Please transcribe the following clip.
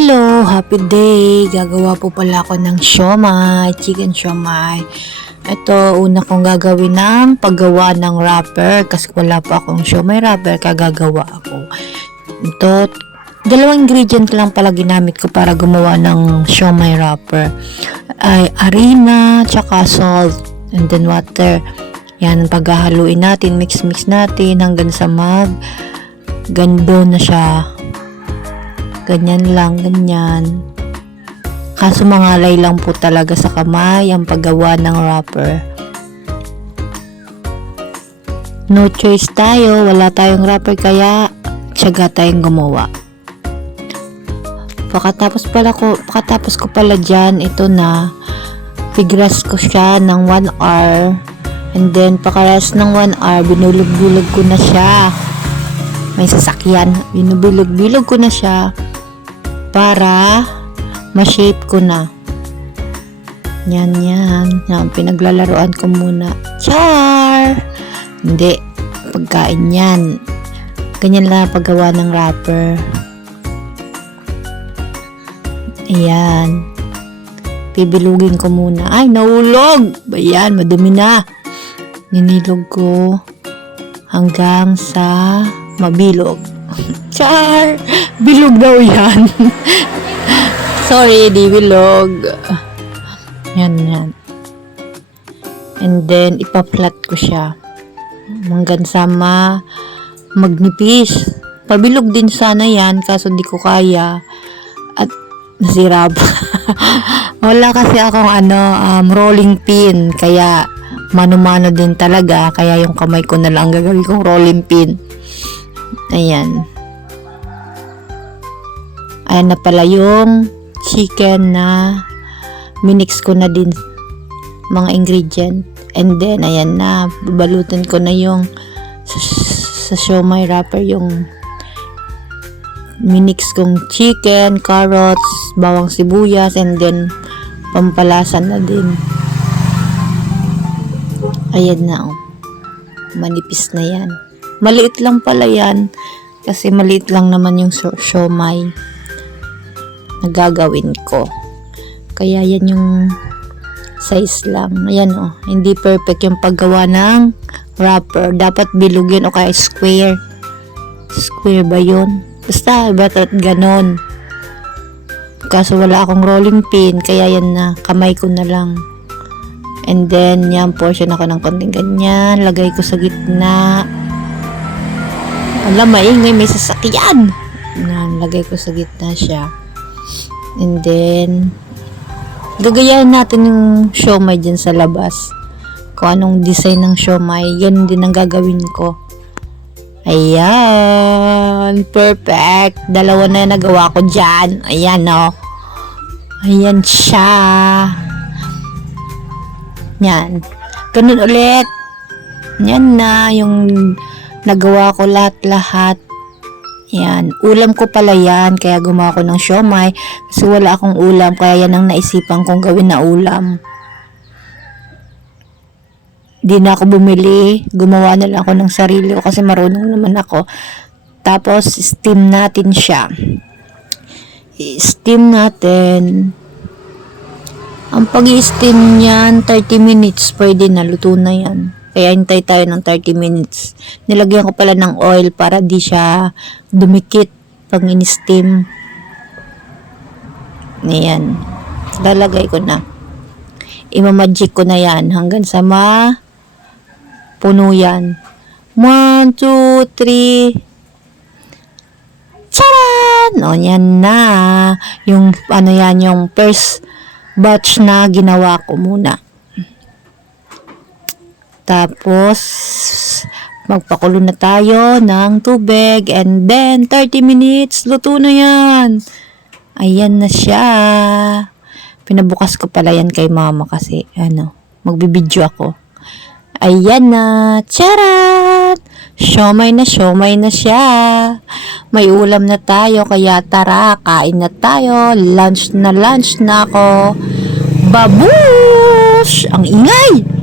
Hello, happy day! Gagawa po pala ako ng siomai, chicken siomai. Ito, una kong gagawin ng paggawa ng wrapper kasi wala pa akong siomai wrapper, kagagawa ako. Ito, dalawang ingredient lang pala ginamit ko para gumawa ng siomai wrapper. Ay, harina, tsaka salt, and then water. Yan, paghahaluin natin, mix natin hanggang sa gando na siya. Ganyan lang, ganyan. Kaso mangalay lang po talaga sa kamay ang paggawa ng wrapper. No choice tayo, wala tayong wrapper kaya tiyaga tayong gumawa. Pakatapos ko pala dyan, ito na, pigras ko siya ng 1 hour. And then, pakaras ng 1 hour, binulog-bulog ko na siya. May sasakyan, binulog-bilog ko na siya para ma-shape ko na. Yan. Pinaglalaroan ko muna. Char! Hindi. Pagkain yan. Ganyan lang paggawa ng wrapper. Ayan. Pibilugin ko muna. Ay, nahulog! Ayan, madumi na. Ninilog ko hanggang sa mabilog. Char! Bilog daw yan. Sorry, di bilog. Yan. And then, ipa-flat ko siya. Hanggang sa magnipis. Pabilog din sana yan, kaso di ko kaya. At nasira pa. Wala kasi akong rolling pin. Kaya, mano-mano din talaga. Kaya yung kamay ko na lang gagawin kong rolling pin. Ayan. Ayan na pala yung chicken na minix ko na din mga ingredient. And then, ayan na. Babalutin ko na yung sa siomai wrapper yung minix kong chicken, carrots, bawang sibuyas, and then pampalasan na din. Ayan na, oh. Manipis na yan. Maliit lang pala yan. Kasi maliit lang naman yung siomai na gagawin ko. Kaya yan yung size lang. Ayan, oh. Hindi perfect yung paggawa ng wrapper. Dapat bilog yun o kaya square. Square ba yun? Basta, ba't ganon. Kaso wala akong rolling pin. Kaya yan na. Kamay ko na lang. And then, yan, portion ako ng konting ganyan. Lagay ko sa gitna. Alam, maingay, may sasakyan. Yan, lagay ko sa gitna siya. And then, gagayahin natin yung siomai dyan sa labas. Kung anong design ng siomai, yan din ang gagawin ko. Ayan, perfect. Dalawa na nagawa ko dyan. Ayan, oh. Ayan siya. Yan. Ganun ulit. Yan na, yung nagawa ko lahat. Yan. Ulam ko pala yan. Kaya gumawa ko ng siomai. Kasi wala akong ulam. Kaya yan ang naisipan kong gawin na ulam. Di na ako bumili. Gumawa na lang ako ng sarili ko. Kasi marunong naman ako. Tapos, steam natin siya. Steam natin. Ang pag-i-steam niyan, 30 minutes. Pwede na. Luto na yan. Kaya hintay tayo ng 30 minutes. Nilagyan ko pala ng oil para di siya dumikit pag in-steam. Ayan. Lalagay ko na. Imamagic ko na yan hanggang sa puno yan. 1, 2, 3. Charan! O, yan na. Yung, yung first batch na ginawa ko muna. Tapos, magpakulo na tayo ng tubig and then 30 minutes, luto na yan. Ayan na siya. Pinabukas ko pala yan kay mama kasi, magbibideo ako. Ayan na. Charan! Siomai na siya. May ulam na tayo, kaya tara, kain na tayo. Lunch na ako. Babush! Ang ingay!